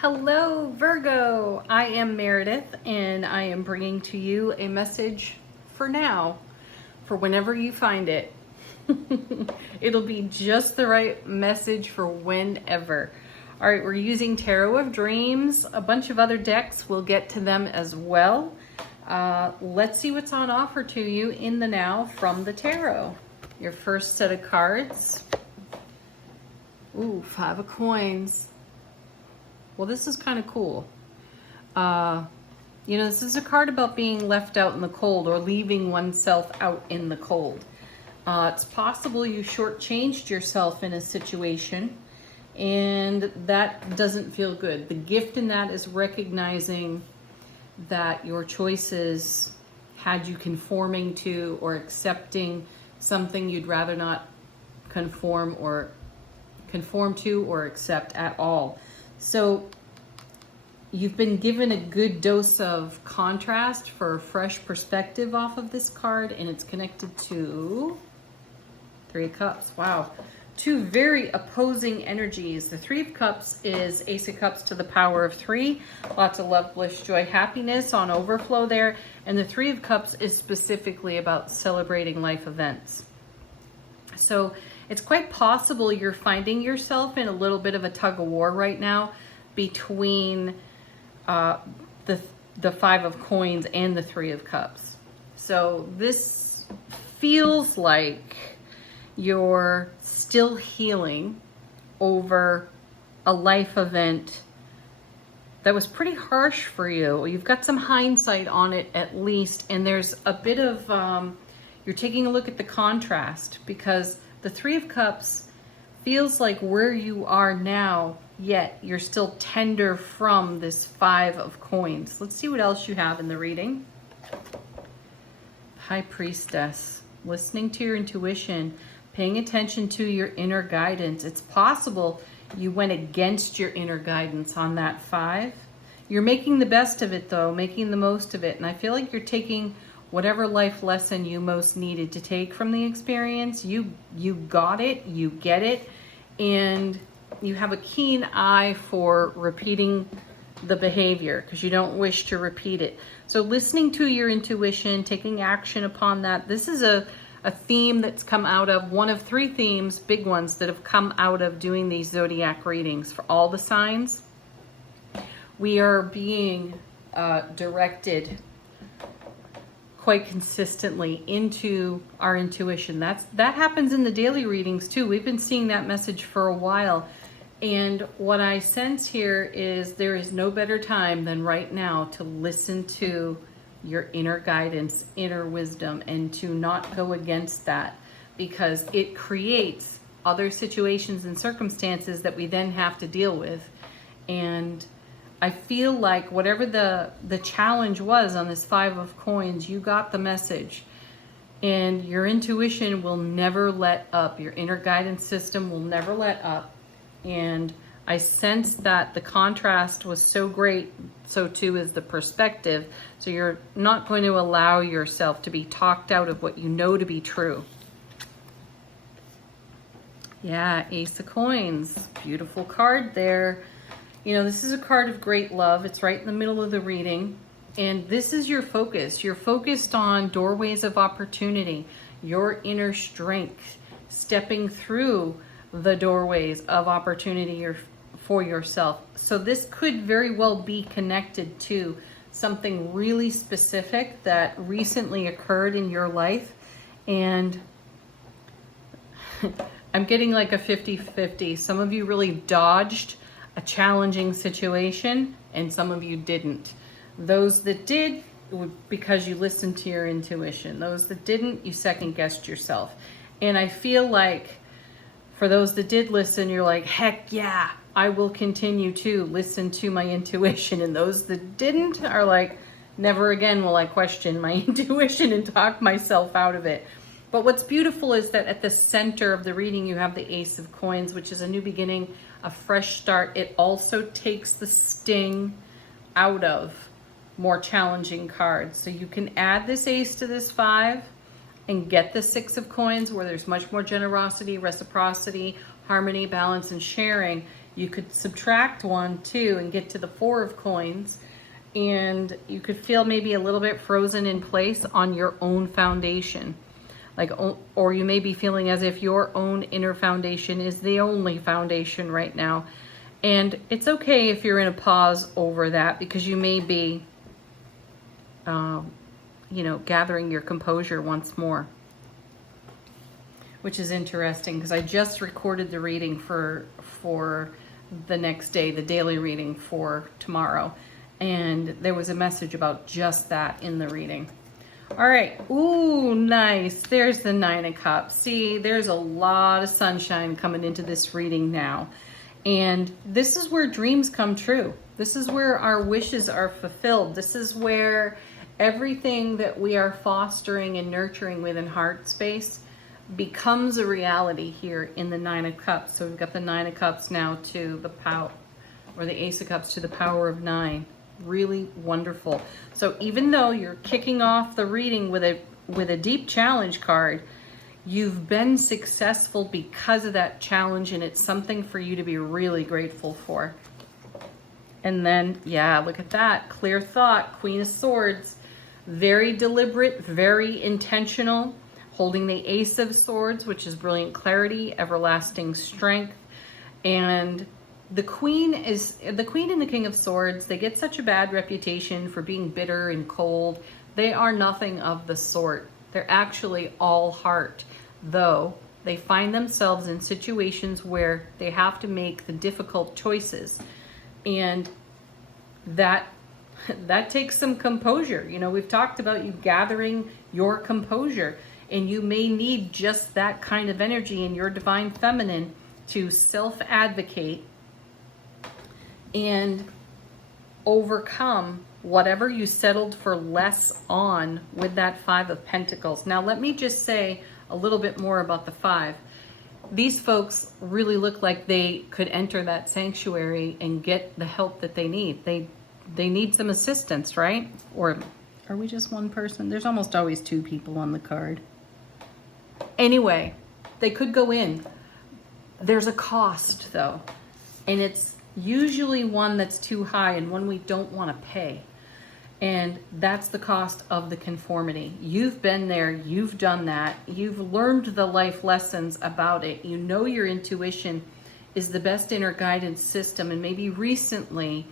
Hello, Virgo. I am Meredith, and I am bringing to you a message for now, for whenever you find it. It'll be just the right message for whenever. All right, we're using Tarot of Dreams, a bunch of other decks. We'll get to them as well. Let's see what's on offer to you in the now from the tarot. Your first set of cards. Ooh, 5 of Coins. Well, this is kind of cool. This is a card about being left out in the cold or leaving oneself out in the cold. It's possible you shortchanged yourself in a situation, and that doesn't feel good. The gift in that is recognizing that your choices had you conforming to or accepting something you'd rather not conform to or accept at all. So you've been given a good dose of contrast for a fresh perspective off of this card, and it's connected to 3 of Cups. Wow. 2 very opposing energies. The 3 of Cups is Ace of Cups to the power of 3. Lots of love, bliss, joy, happiness on overflow there. And the 3 of Cups is specifically about celebrating life events. So it's quite possible you're finding yourself in a little bit of a tug of war right now between the 5 of Coins and the 3 of Cups. So this feels like you're still healing over a life event that was pretty harsh for you. You've got some hindsight on it at least, and there's a bit of, you're taking a look at the contrast, because the 3 of Cups feels like where you are now, yet you're still tender from this 5 of Coins. Let's see what else you have in the reading. High Priestess, listening to your intuition, paying attention to your inner guidance. It's possible you went against your inner guidance on that 5. You're making the best of it though, making the most of it. And I feel like you're taking whatever life lesson you most needed to take from the experience. You got it, you get it, and you have a keen eye for repeating the behavior because you don't wish to repeat it. So listening to your intuition, taking action upon that. This is a theme that's come out of one of 3 themes, big ones, that have come out of doing these zodiac readings for all the signs. We are being directed quite consistently into our intuition. That happens in the daily readings too. We've been seeing that message for a while. And what I sense here is there is no better time than right now to listen to your inner guidance, inner wisdom, and to not go against that, because it creates other situations and circumstances that we then have to deal with. And I feel like whatever the challenge was on this 5 of Coins, you got the message. And your intuition will never let up. Your inner guidance system will never let up. And I sense that the contrast was so great, so too is the perspective. So you're not going to allow yourself to be talked out of what you know to be true. Yeah, Ace of Coins. Beautiful card there. You know, this is a card of great love. It's right in the middle of the reading. And this is your focus. You're focused on doorways of opportunity, your inner strength, stepping through the doorways of opportunity for yourself. So this could very well be connected to something really specific that recently occurred in your life. And I'm getting like a 50-50. Some of you really dodged a challenging situation, and some of you didn't. Those that did, because you listened to your intuition. Those that didn't, you second-guessed yourself. And I feel like for those that did listen, you're like, heck yeah, I will continue to listen to my intuition. And those that didn't are like, never again will I question my intuition and talk myself out of it. But what's beautiful is that at the center of the reading, you have the Ace of Coins, which is a new beginning, a fresh start. It also takes the sting out of more challenging cards. So you can add this Ace to this 5 and get the 6 of Coins, where there's much more generosity, reciprocity, harmony, balance, and sharing. You could subtract 1, 2, and get to the 4 of coins. And you could feel maybe a little bit frozen in place on your own foundation. Like, or you may be feeling as if your own inner foundation is the only foundation right now. And it's okay if you're in a pause over that, because you may be, you know, gathering your composure once more. Which is interesting, because I just recorded the reading for the next day, the daily reading for tomorrow. And there was a message about just that in the reading. All right. Ooh, nice. There's the 9 of Cups. See, there's a lot of sunshine coming into this reading now. And this is where dreams come true. This is where our wishes are fulfilled. This is where everything that we are fostering and nurturing within heart space becomes a reality here in the 9 of Cups. So we've got the 9 of Cups now to the power, or the Ace of Cups to the power of 9. Really wonderful. So even though you're kicking off the reading with a deep challenge card, you've been successful because of that challenge, and it's something for you to be really grateful for. And then, yeah, look at that. Clear thought, Queen of Swords. Very deliberate, very intentional. Holding the Ace of Swords, which is brilliant clarity, everlasting strength. And the Queen and the King of Swords, they get such a bad reputation for being bitter and cold. They are nothing of the sort. They're actually all heart, though they find themselves in situations where they have to make the difficult choices. And that takes some composure. You know, we've talked about you gathering your composure, and you may need just that kind of energy in your divine feminine to self-advocate and overcome whatever you settled for less on with that 5 of Pentacles. Now, let me just say a little bit more about the 5. These folks really look like they could enter that sanctuary and get the help that they need. They need some assistance, right? Or are we just one person? There's almost always 2 people on the card. Anyway, they could go in. There's a cost, though, and it's usually one that's too high and one we don't want to pay. And that's the cost of the conformity. You've been there, you've done that, you've learned the life lessons about it. You know your intuition is the best inner guidance system, and maybe recently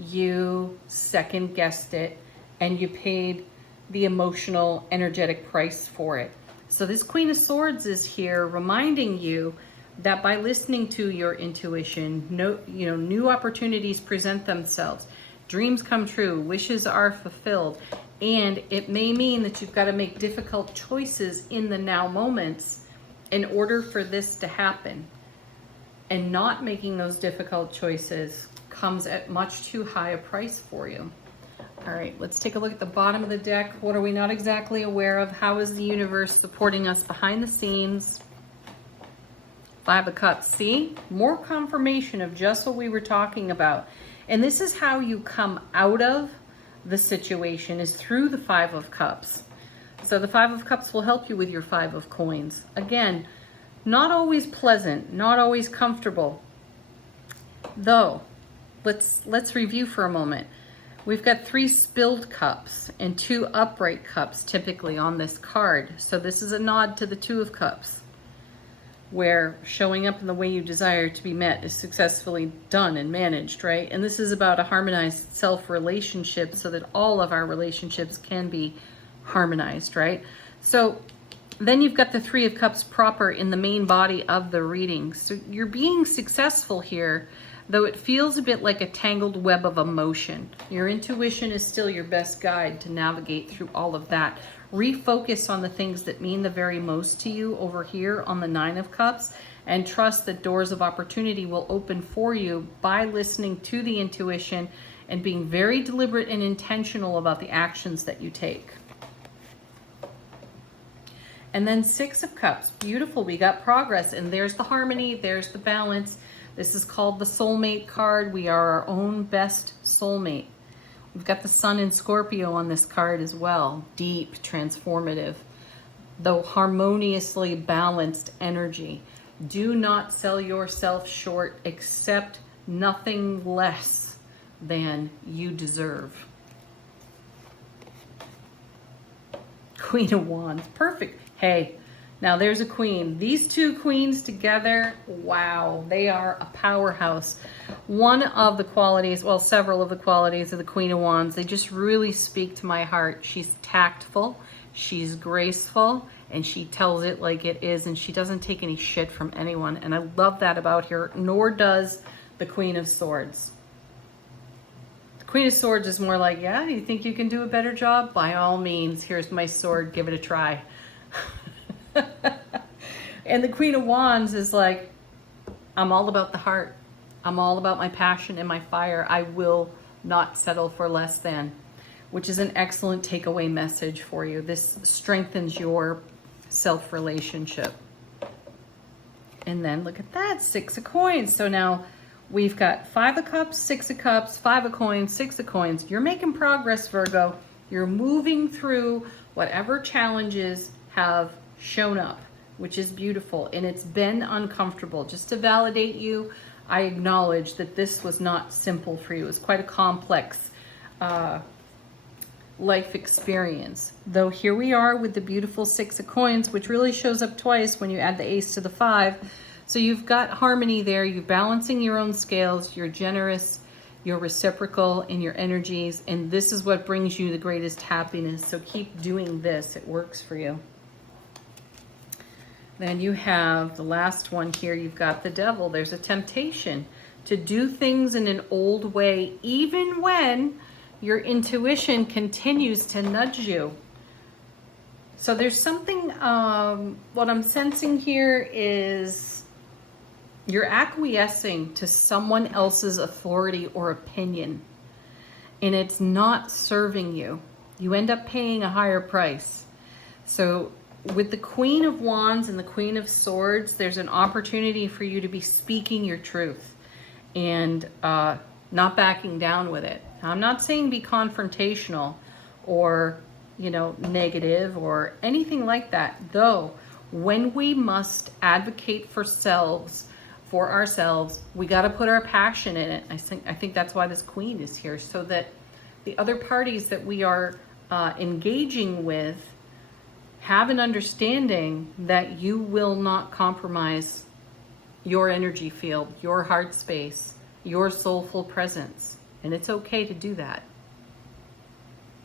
you second guessed it and you paid the emotional, energetic price for it. So this Queen of Swords is here reminding you that by listening to your intuition, new opportunities present themselves. Dreams come true, wishes are fulfilled, and it may mean that you've got to make difficult choices in the now moments in order for this to happen. And not making those difficult choices comes at much too high a price for you. All right, let's take a look at the bottom of the deck. What are we not exactly aware of? How is the universe supporting us behind the scenes? 5 of Cups. See? More confirmation of just what we were talking about. And this is how you come out of the situation, is through the 5 of Cups. So the 5 of Cups will help you with your 5 of Coins. Again, not always pleasant, not always comfortable. Though, let's review for a moment. We've got 3 spilled cups and 2 upright cups typically on this card. So this is a nod to the 2 of Cups, where showing up in the way you desire to be met is successfully done and managed, right? And this is about a harmonized self-relationship so that all of our relationships can be harmonized, right? So then you've got the 3 of Cups proper in the main body of the reading. So you're being successful here, though it feels a bit like a tangled web of emotion. Your intuition is still your best guide to navigate through all of that. Refocus on the things that mean the very most to you over here on the 9 of Cups, and trust that doors of opportunity will open for you by listening to the intuition and being very deliberate and intentional about the actions that you take. And then 6 of Cups, beautiful, we got progress, and there's the harmony, there's the balance. This is called the soulmate card. We are our own best soulmate. We've got the Sun in Scorpio on this card as well. Deep, transformative, though harmoniously balanced energy. Do not sell yourself short. Accept nothing less than you deserve. Queen of Wands, perfect. Hey, now there's a queen. These two queens together, wow, they are a powerhouse. One of the qualities, well, several of the qualities of the Queen of Wands, they just really speak to my heart. She's tactful, she's graceful, and she tells it like it is, and she doesn't take any shit from anyone. And I love that about her, nor does the Queen of Swords. The Queen of Swords is more like, yeah, you think you can do a better job? By all means, here's my sword, give it a try. And the Queen of Wands is like, I'm all about the heart. I'm all about my passion and my fire. I will not settle for less than, which is an excellent takeaway message for you. This strengthens your self-relationship. And then look at that, 6 of coins. So now we've got 5 of cups, 6 of cups, 5 of coins, 6 of coins. You're making progress, Virgo. You're moving through whatever challenges have shown up, which is beautiful. And it's been uncomfortable. Just to validate you, I acknowledge that this was not simple for you. It was quite a complex life experience. Though here we are with the beautiful 6 of coins, which really shows up twice when you add the ace to the 5. So you've got harmony there. You're balancing your own scales. You're generous. You're reciprocal in your energies. And this is what brings you the greatest happiness. So keep doing this. It works for you. Then you have the last one here. You've got the devil. There's a temptation to do things in an old way, even when your intuition continues to nudge you. So there's something, what I'm sensing here is you're acquiescing to someone else's authority or opinion, and it's not serving you. You end up paying a higher price. So with the Queen of Wands and the Queen of Swords, there's an opportunity for you to be speaking your truth and not backing down with it. Now, I'm not saying be confrontational or, negative or anything like that. Though, when we must advocate for ourselves, we got to put our passion in it. I think that's why this Queen is here, so that the other parties that we are engaging with have an understanding that you will not compromise your energy field, your heart space, your soulful presence. And it's okay to do that.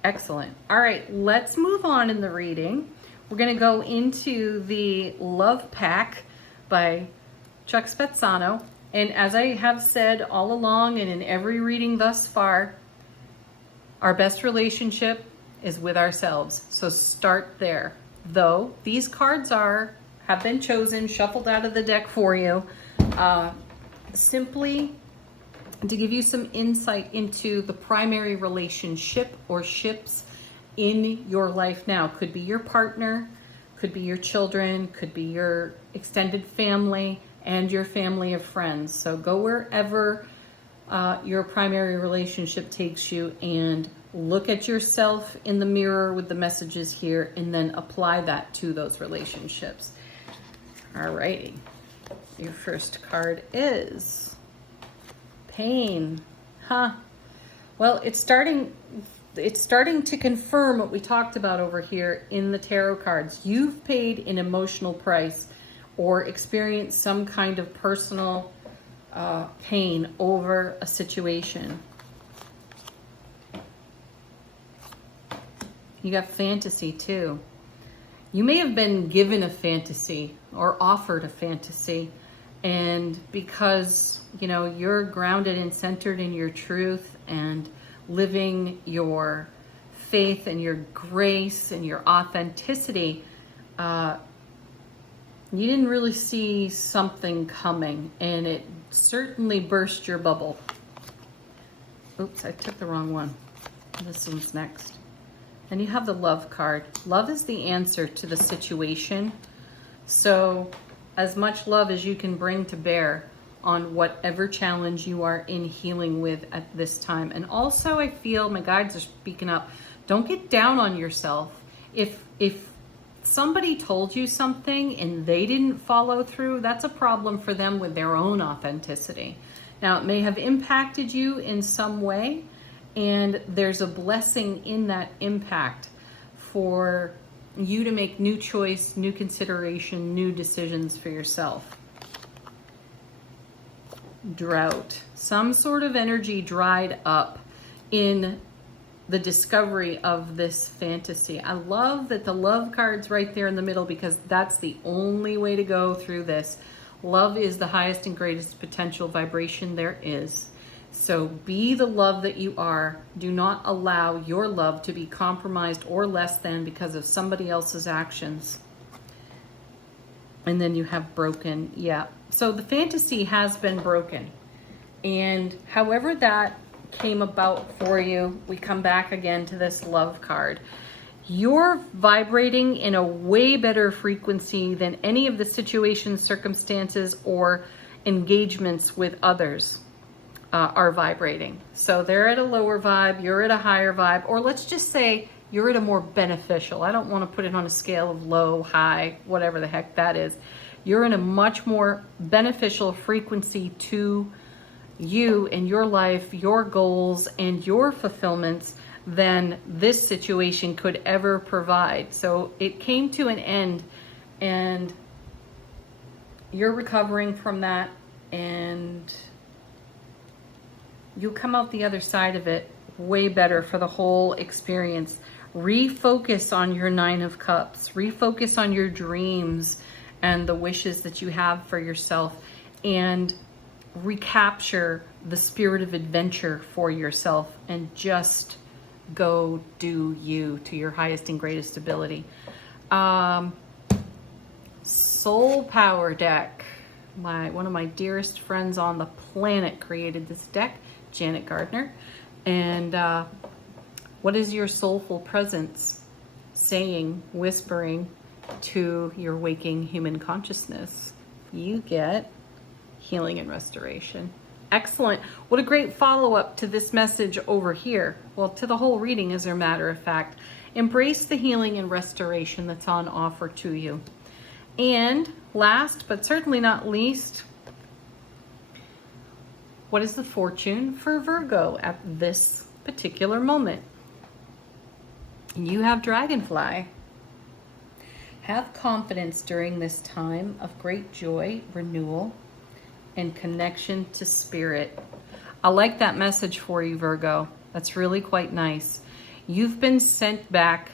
Excellent. All right, let's move on in the reading. We're going to go into the Love Pack by Chuck Spezzano. And as I have said all along and in every reading thus far, our best relationship is with ourselves. So start there. Though these cards have been chosen, shuffled out of the deck for you, simply to give you some insight into the primary relationship or ships in your life now. Could be your partner, could be your children, could be your extended family and your family of friends. So go wherever your primary relationship takes you and look at yourself in the mirror with the messages here and then apply that to those relationships. All righty. Your first card is pain. Well, it's starting to confirm what we talked about over here in the tarot cards. You've paid an emotional price or experienced some kind of personal pain over a situation. You got fantasy too. You may have been given a fantasy or offered a fantasy, and because you're grounded and centered in your truth and living your faith and your grace and your authenticity, you didn't really see something coming, and it certainly burst your bubble. Oops, I took the wrong one. This one's next. And you have the love card. Love is the answer to the situation. So as much love as you can bring to bear on whatever challenge you are in healing with at this time. And also I feel my guides are speaking up. Don't get down on yourself. If somebody told you something and they didn't follow through, that's a problem for them with their own authenticity. Now, it may have impacted you in some way, and there's a blessing in that impact for you to make new choice, new consideration, new decisions for yourself. Drought. Some sort of energy dried up in the discovery of this fantasy. I love that the love card's right there in the middle, because that's the only way to go through this. Love is the highest and greatest potential vibration there is. So be the love that you are. Do not allow your love to be compromised or less than because of somebody else's actions. And then you have broken. Yeah. So the fantasy has been broken. And however that came about for you, we come back again to this love card. You're vibrating in a way better frequency than any of the situations, circumstances, or engagements with others are vibrating. So they're at a lower vibe, you're at a higher vibe, or let's just say you're at a more beneficial. I don't want to put it on a scale of low, high, whatever the heck that is. You're in a much more beneficial frequency to you and your life, your goals, and your fulfillments than this situation could ever provide. So it came to an end, and you're recovering from that, and you'll come out the other side of it way better for the whole experience. Refocus on your Nine of Cups. Refocus on your dreams and the wishes that you have for yourself, and recapture the spirit of adventure for yourself, and just go do you to your highest and greatest ability. Soul Power deck. One of my dearest friends on the planet created this deck, Janet Gardner. And what is your soulful presence saying, whispering to your waking human consciousness? You get healing and restoration. Excellent. What a great follow-up to this message over here. Well, to the whole reading, as a matter of fact. Embrace the healing and restoration that's on offer to you. And last, but certainly not least, what is the fortune for Virgo at this particular moment? You have Dragonfly. Have confidence during this time of great joy, renewal, and connection to spirit. I like that message for you, Virgo. That's really quite nice. You've been sent back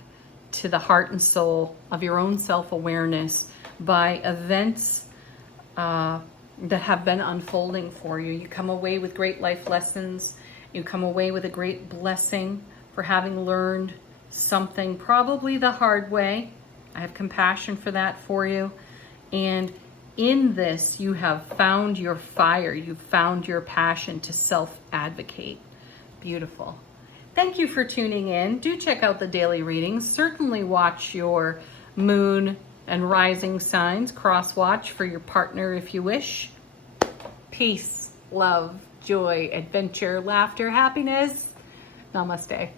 to the heart and soul of your own self-awareness by events that have been unfolding for you. You come away with great life lessons. You come away with a great blessing for having learned something, probably the hard way. I have compassion for that for you. And in this, you have found your fire. You've found your passion to self-advocate. Beautiful. Thank you for tuning in. Do check out the daily readings. Certainly watch your moon and rising signs. Cross-watch for your partner if you wish. Peace, love, joy, adventure, laughter, happiness. Namaste.